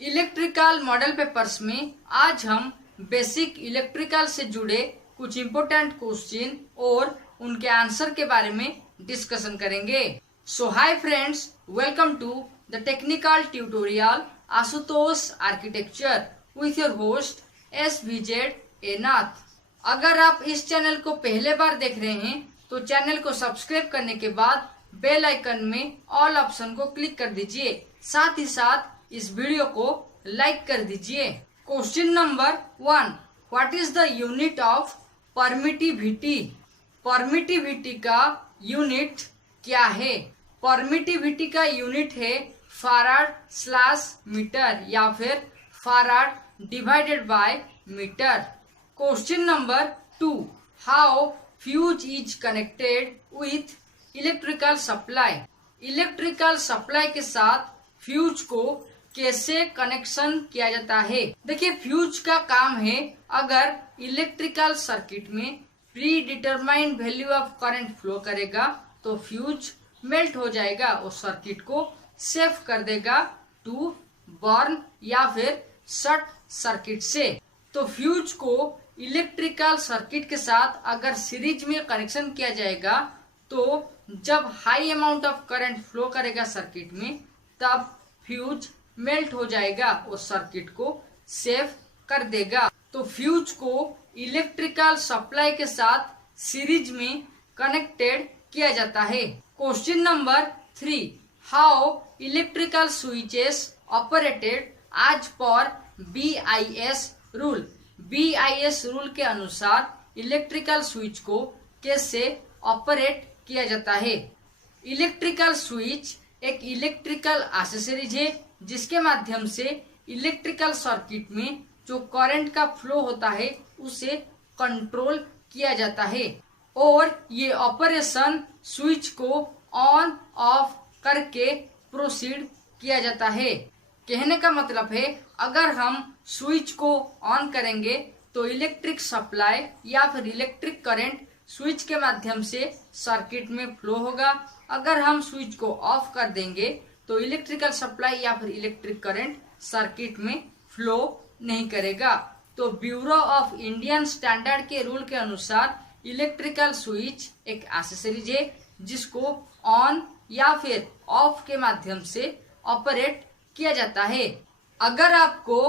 Electrical model papers में आज हम बेसिक इलेक्ट्रिकल से जुड़े कुछ इम्पोर्टेंट क्वेश्चन और उनके आंसर के बारे में डिस्कशन करेंगे। So hi friends, welcome to the technical tutorial Ashutosh architecture with your host SVZ Nath. अगर आप इस चैनल को पहले बार देख रहे हैं तो चैनल को सब्सक्राइब करने के बाद बेल आइकन में ऑल ऑप्शन को क्लिक कर दीजिए। साथ ही साथ इस वीडियो को लाइक कर दीजिए। Question number 1, what is the unit of permittivity? Permittivity का यूनिट क्या है? परमिटिविटी का यूनिट है फैराड/मीटर या फिर farad divided by metre. Question number 2, how fuse is connected with electrical supply? Electrical supply के साथ फ्यूज को कैसे कनेक्शन किया जाता है? देखिए, फ्यूज का काम है, अगर इलेक्ट्रिकल सर्किट में pre determined value of current flow करेगा तो फ्यूज मेल्ट हो जाएगा और सर्किट को सेफ कर देगा टू बर्न या फिर शॉर्ट सर्किट से। तो फ्यूज को इलेक्ट्रिकल सर्किट के साथ अगर सीरीज में कनेक्शन किया जाएगा तो जब high amount of current flow करेगा सर्किट में तब फ्यूज मेल्ट हो जाएगा और सर्किट को सेव कर देगा। तो फ्यूज को इलेक्ट्रिकल सप्लाई के साथ सीरीज में कनेक्टेड किया जाता है। Question number 3, how electrical switches operated as per BIS rule? BIS rule के अनुसार इलेक्ट्रिकल स्विच को कैसे ऑपरेट किया जाता है? इलेक्ट्रिकल स्विच एक इलेक्ट्रिकल एक्सेसरीज है जिसके माध्यम से इलेक्ट्रिकल सर्किट में जो करंट का फ्लो होता है उसे कंट्रोल किया जाता है और ये ऑपरेशन स्विच को ऑन ऑफ करके प्रोसीड किया जाता है। कहने का मतलब है, अगर हम स्विच को ऑन करेंगे तो इलेक्ट्रिक सप्लाई या फिर इलेक्ट्रिक करंट स्विच के माध्यम से सर्किट में फ्लो होगा। अगर हम स्विच को ऑफ कर देंगे तो इलेक्ट्रिकल सप्लाई या फिर इलेक्ट्रिक करंट सर्किट में फ्लो नहीं करेगा। तो ब्यूरो ऑफ इंडियन स्टैंडर्ड के रूल के अनुसार इलेक्ट्रिकल स्विच एक एक्सेसरीज है जिसको ऑन या फिर ऑफ के माध्यम से ऑपरेट किया जाता है। अगर आपको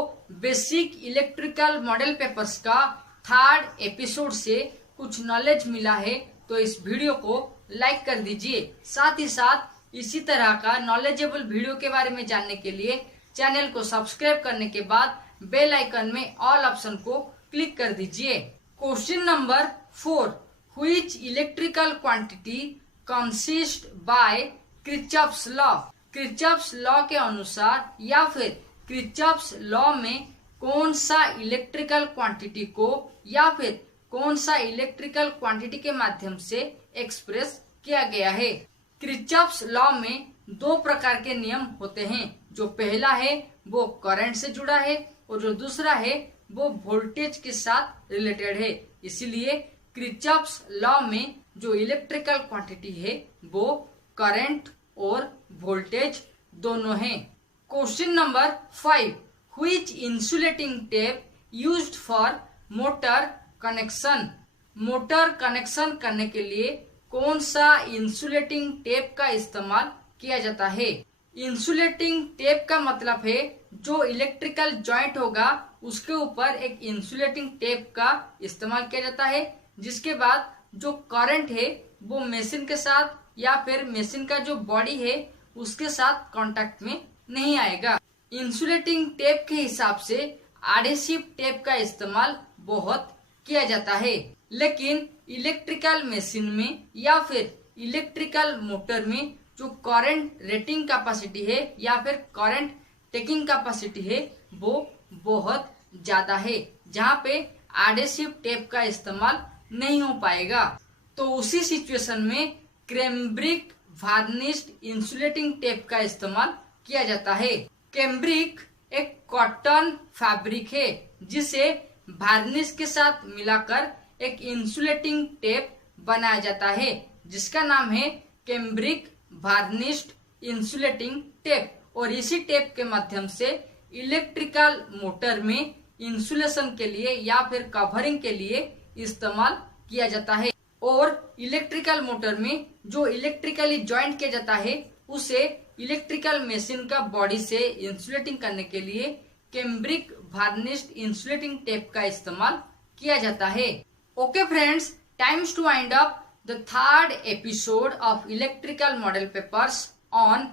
बेसिक इलेक्ट्रिकल मॉडल पेपर्स का 3rd एपिसोड से कुछ नॉलेज मिला है तो इस वीडियो को लाइक कर दीजिए। साथ ही साथ इसी तरह का नॉलेजेबल वीडियो के बारे में जानने के लिए चैनल को सब्सक्राइब करने के बाद बेल आइकन में ऑल ऑप्शन को क्लिक कर दीजिए। Question number 4, which electrical quantity consist by Kirchhoff's law? Kirchhoff's law के अनुसार या फिर किर्चॉफ्स लॉ में कौन सा इलेक्ट्रिकल क्वांटिटी को या फिर कौन सा इलेक्ट्रिकल क्वांटिटी के माध्यम से एक्सप्रेस किया गया है? किर्चॉफ्स लॉ में 2 प्रकार के नियम होते हैं। जो पहला है वो करंट से जुड़ा है और जो दूसरा है वो वोल्टेज के साथ रिलेटेड है। इसीलिए किर्चॉफ्स लॉ में जो इलेक्ट्रिकल क्वांटिटी है वो करंट और वोल्टेज दोनों हैं। Question number 5, which insulating tape used for motor connection? Motor connection करने के लिए कौन सा इंसुलेटिंग टेप का इस्तेमाल किया जाता है? इंसुलेटिंग टेप का मतलब है जो इलेक्ट्रिकल जॉइंट होगा उसके ऊपर एक इंसुलेटिंग टेप का इस्तेमाल किया जाता है, जिसके बाद जो करंट है वो मशीन के साथ या फिर मशीन का जो बॉडी है उसके साथ कांटेक्ट में नहीं आएगा। इंसुलेटिंग टेप के हिसाब से एडहेसिव टेप का इस्तेमाल बहुत किया जाता है, लेकिन इलेक्ट्रिकल मशीन में या फिर इलेक्ट्रिकल मोटर में जो करंट रेटिंग कैपेसिटी है या फिर करंट टेकिंग कैपेसिटी है वो बहुत ज्यादा है, जहाँ पे एडहेसिव टेप का इस्तेमाल नहीं हो पाएगा। तो उसी सिचुएशन में कैम्ब्रिक वार्निश्ड इंसुलेटिंग टेप का इस्तेमाल किया जाता है। कैम्ब्रिक एक कॉटन फैब्रिक है जिसे वार्निश के साथ मिलाकर एक इंसुलेटिंग टेप बनाया जाता है जिसका नाम है कैम्ब्रिक वार्निश्ड इंसुलेटिंग टेप और इसी टेप के माध्यम से इलेक्ट्रिकल मोटर में इंसुलेशन के लिए या फिर कवरिंग के लिए इस्तेमाल किया जाता है। और इलेक्ट्रिकल मोटर में जो इलेक्ट्रिकली ज्वाइंट किया जाता है उसे इलेक्ट्रिकल मशीन का बॉडी से इंसुलेटिंग करने के लिए कैम्ब्रिक वार्निश्ड इंसुलेटिंग टेप का इस्तेमाल किया जाता है। Okay friends, times to wind up the third episode of electrical model papers on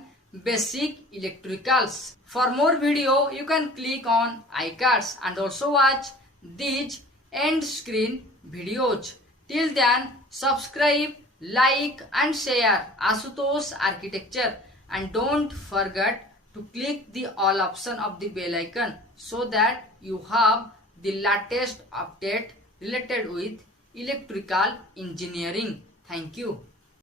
basic electricals. For more video, you can click on iCards and also watch these end screen videos. Till then, subscribe, like and share Ashutosh Architecture, and don't forget to click the all option of the bell icon so that you have the latest update related with electrical engineering. Thank you.